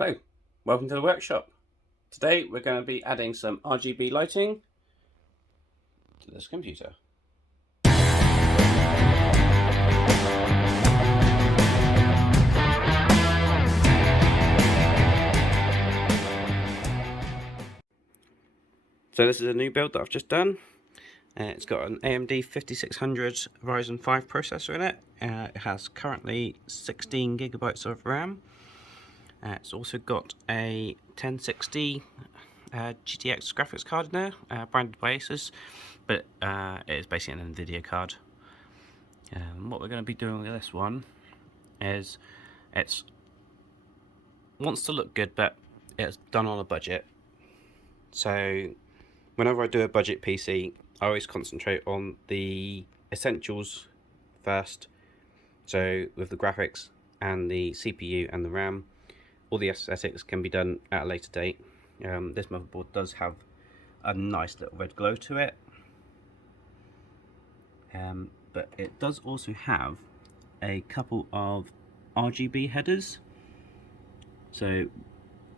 Hello, welcome to the workshop. Today we're going to be adding some RGB lighting to this computer. So this is a new build that I've just done. It's got an AMD 5600 Ryzen 5 processor in it. It has currently 16 gigabytes of RAM. It's also got a 1060 GTX graphics card in there, branded by Asus, but it is basically an NVIDIA card. What we're going to be doing with this one is it wants to look good, but it's done on a budget. So whenever I do a budget PC, I always concentrate on the essentials first. So with the graphics and the CPU and the RAM, all the aesthetics can be done at a later date. This motherboard does have a nice little red glow to it, but it does also have a couple of RGB headers. So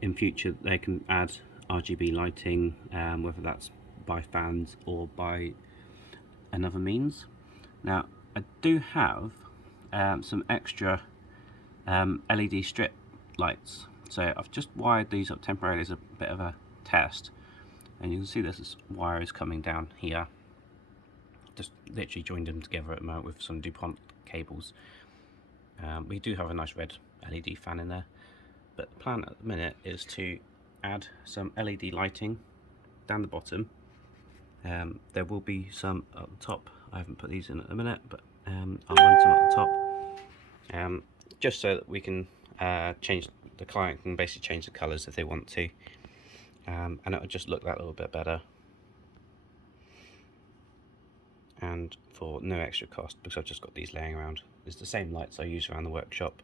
in future they can add RGB lighting, whether that's by fans or by another means. Now I do have some extra LED strip lights, so I've just wired these up temporarily as a bit of a test, and you can see this wire is coming down here. Just literally joined them together at the moment with some DuPont cables. We do have a nice red LED fan in there, but the plan at the minute is to add some LED lighting down the bottom. There will be some at the top. I haven't put these in at the minute, but I'll run some at the top, just so that we can change. The client can basically change the colours if they want to, and it'll just look that little bit better, and for no extra cost, because I've just got these laying around. It's the same lights I use around the workshop.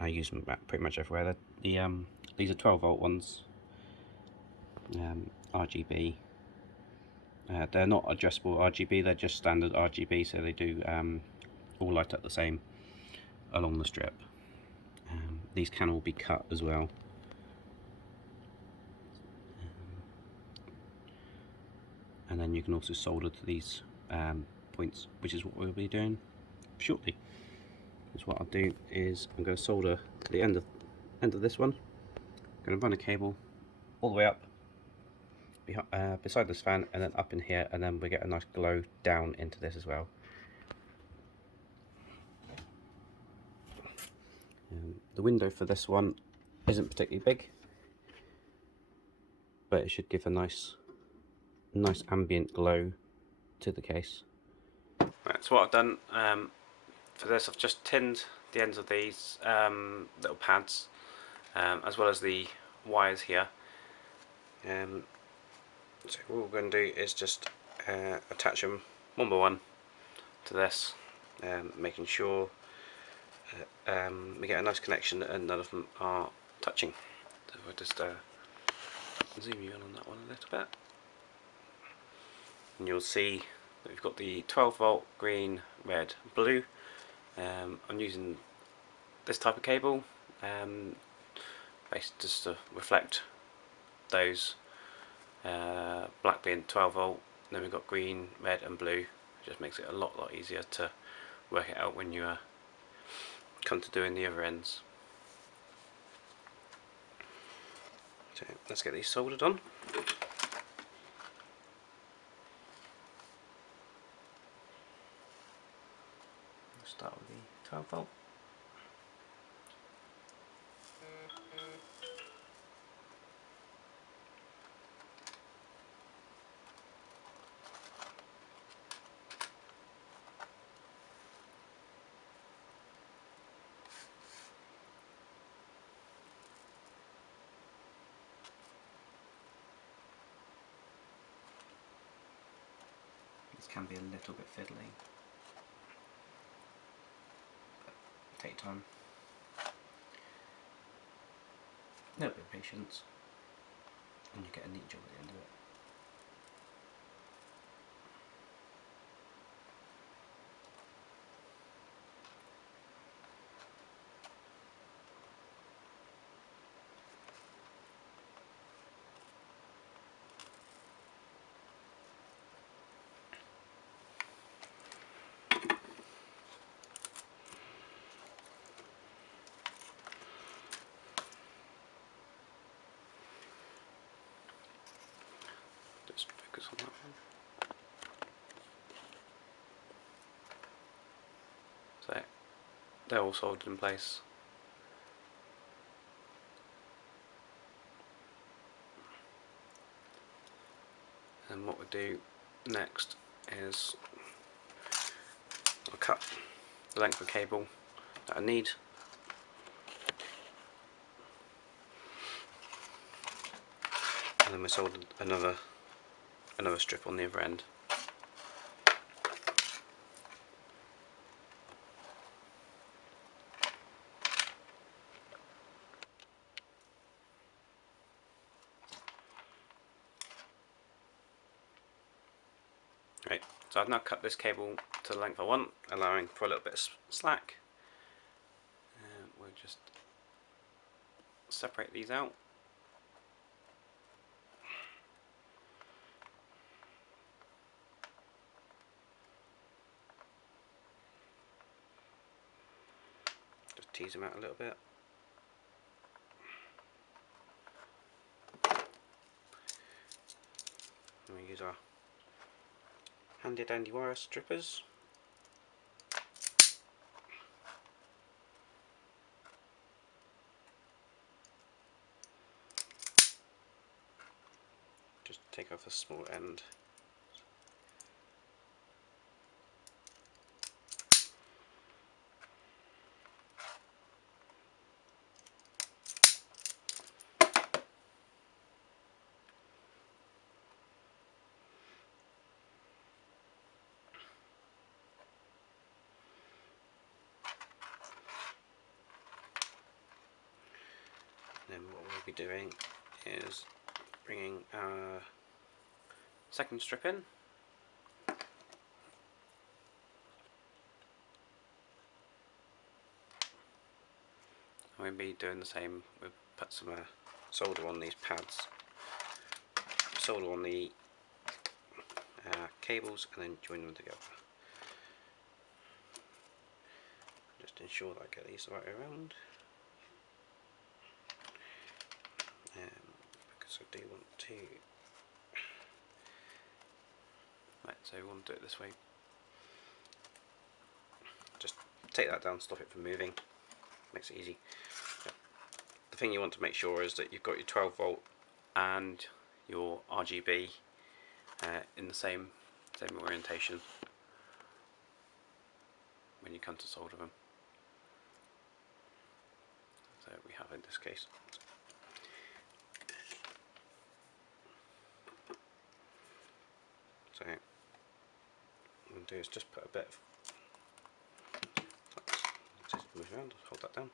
I use them pretty much everywhere. These are 12-volt ones, RGB. They're not adjustable RGB, they're just standard RGB, so they do all light up the same along the strip. These can all be cut as well. And then you can also solder to these points, which is what we'll be doing shortly. So what I'll do is I'm going to solder to the end of this one. I'm going to run a cable all the way up beside this fan, and then up in here, and then we get a nice glow down into this as well. The window for this one isn't particularly big, but it should give a nice ambient glow to the case. Right, so what I've done for this, I've just tinned the ends of these little pads, as well as the wires here. So what we're going to do is just attach them one by one to this, making sure we get a nice connection and none of them are touching. So we'll just zoom you in on that one a little bit, and you'll see that we've got the 12-volt green, red, blue. I'm using this type of cable, basically just to reflect those. Black being 12-volt, then we've got green, red and blue. It just makes it a lot easier to work it out when you come to doing the other ends. So let's get these soldered on. Start with the 12-volt. This can be a little bit fiddly, but take time, a little bit of patience, and you get a neat job at the end of it. focus on that one. So they're all soldered in place. And what we do next is I'll cut the length of cable that I need. And then we soldered another strip on the other end. Right, so I've now cut this cable to the length I want, allowing for a little bit of slack. And we'll just separate these out. Just tease them out a little bit. And we use our handy dandy wire strippers. Just take off the small end. Then what we'll be doing is bringing our second strip in. We'll be doing the same. We'll put some solder on these pads, solder on the cables, and then join them together. Just ensure that I get these the right way around. Because I do want to. Right, so we want to do it this way. Just take that down, stop it from moving. Makes it easy. The thing you want to make sure is that you've got your 12 volt and your RGB in the same orientation when you come to solder them. So we have in this case. So what I'm going to do is just put a bit of flux, just move around, hold that down.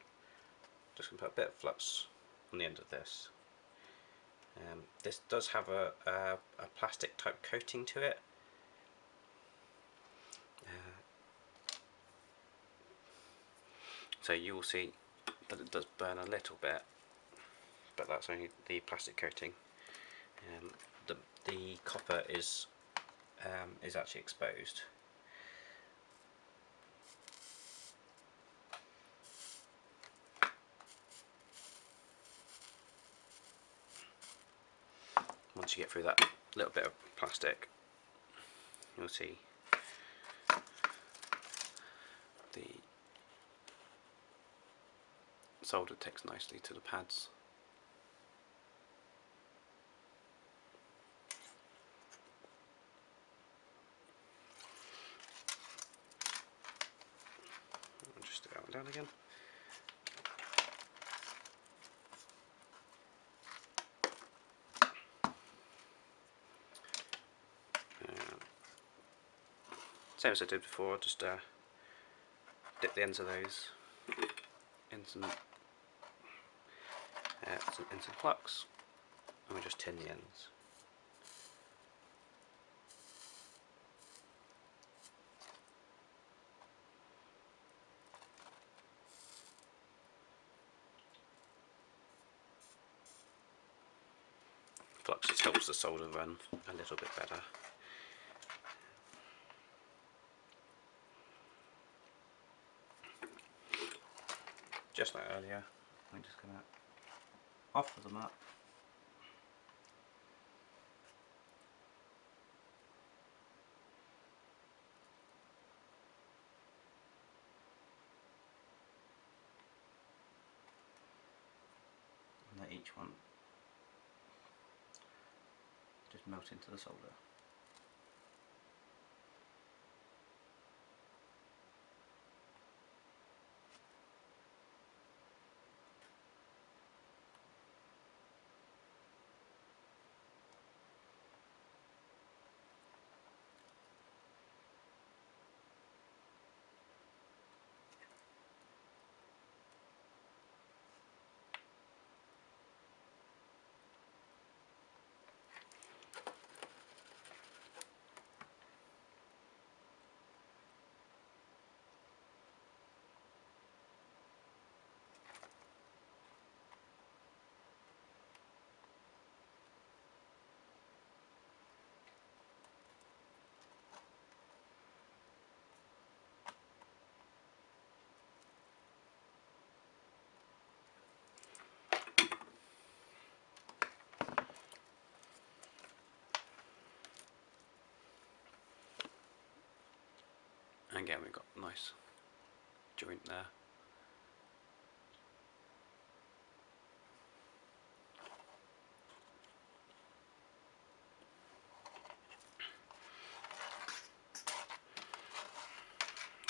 Just going to put a bit of flux on the end of this. This does have a plastic type coating to it. So you will see that it does burn a little bit, but that's only the plastic coating. The copper is actually exposed. Once you get through that little bit of plastic, you'll see the solder takes nicely to the pads. I'll just stick that one down again. Same as I did before, I'll just dip the ends of those in some flux, and we just tin the ends. Flux just helps the solder run a little bit better. Just like earlier, I'm just going to offer them up. one just melt into the solder. And again, we've got a nice joint there.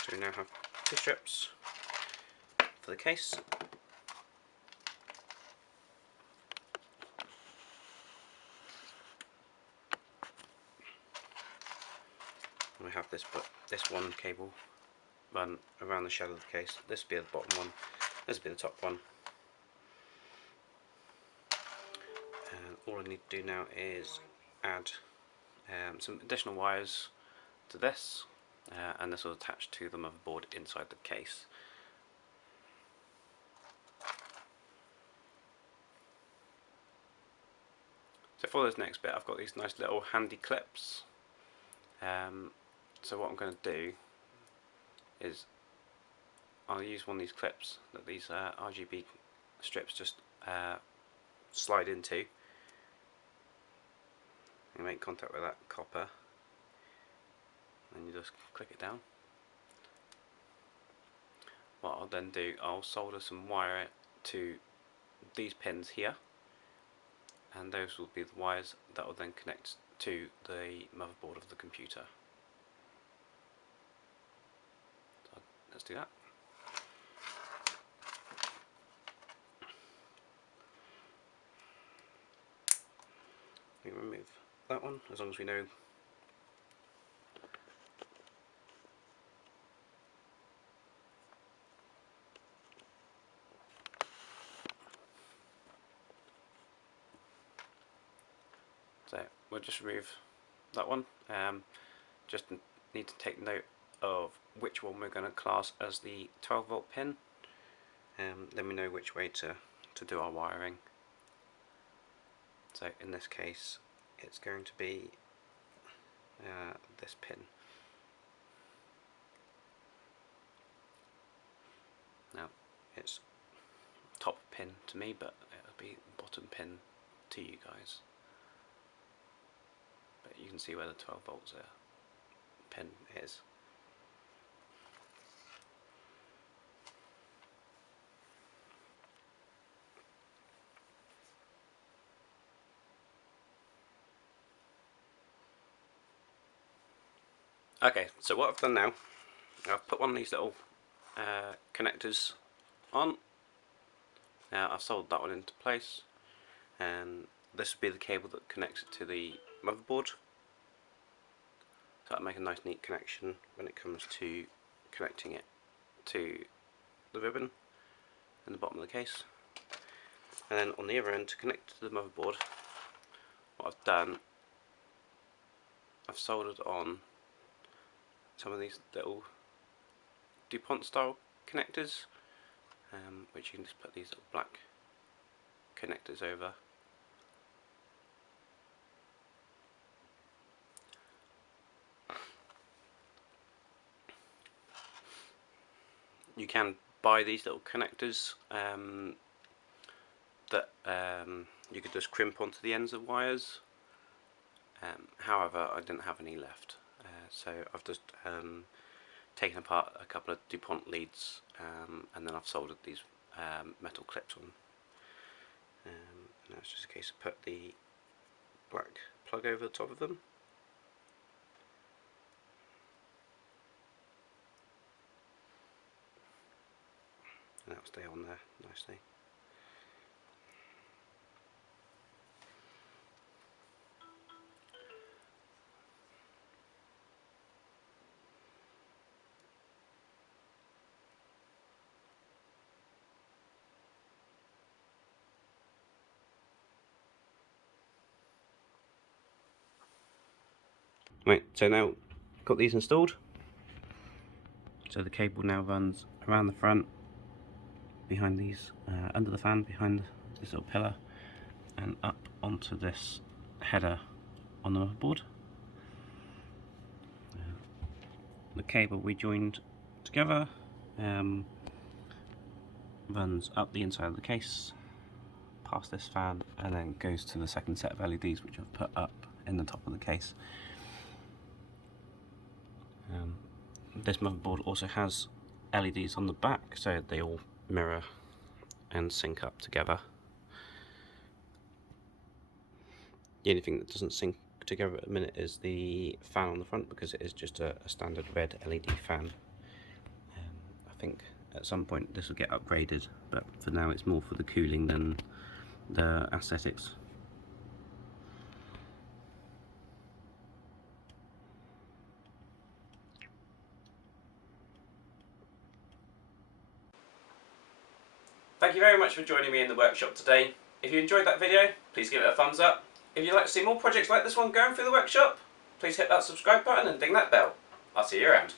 So we now have two strips for the case. And we have this one cable run around the shell of the case. This will be the bottom one, this will be the top one. All I need to do now is add some additional wires to this, and this will attach to the motherboard inside the case. So for this next bit, I've got these nice little handy clips. So what I'm going to do is I'll use one of these clips that these RGB strips just slide into. You make contact with that copper, and you just click it down. What I'll then do, I'll solder some wire to these pins here, and those will be the wires that will then connect to the motherboard of the computer. So let's do that. We remove that one, as long as we know so we'll just remove that one. Just need to take note of which one we're going to class as the 12 volt pin, then we know which way to do our wiring. So in this case it's going to be this pin. Now it's top pin to me, but it'll be bottom pin to you guys. But you can see where the 12 volts pin is. Okay, so what I've done now, I've put one of these little connectors on. Now I've soldered that one into place, and this will be the cable that connects it to the motherboard. So that'll make a nice neat connection when it comes to connecting it to the ribbon in the bottom of the case. And then on the other end, to connect to the motherboard, what I've done, I've soldered on some of these little DuPont style connectors, which you can just put these little black connectors over. You can buy these little connectors that you could just crimp onto the ends of wires. However, I didn't have any left, so I've just taken apart a couple of DuPont leads, and then I've soldered these metal clips on. Now it's just a case of put the black plug over the top of them. And that'll stay on there nicely. Right, so now got these installed. So the cable now runs around the front, behind these, under the fan, behind this little pillar, and up onto this header on the motherboard. The cable we joined together runs up the inside of the case, past this fan, and then goes to the second set of LEDs which I've put up in the top of the case. This motherboard also has LEDs on the back, so they all mirror and sync up together. The only thing that doesn't sync together at the minute is the fan on the front, because it is just a standard red LED fan. I think at some point this will get upgraded, but for now it's more for the cooling than the aesthetics. Thank you very much for joining me in the workshop today. If you enjoyed that video, please give it a thumbs up. If you'd like to see more projects like this one going through the workshop, please hit that subscribe button and ding that bell. I'll see you around.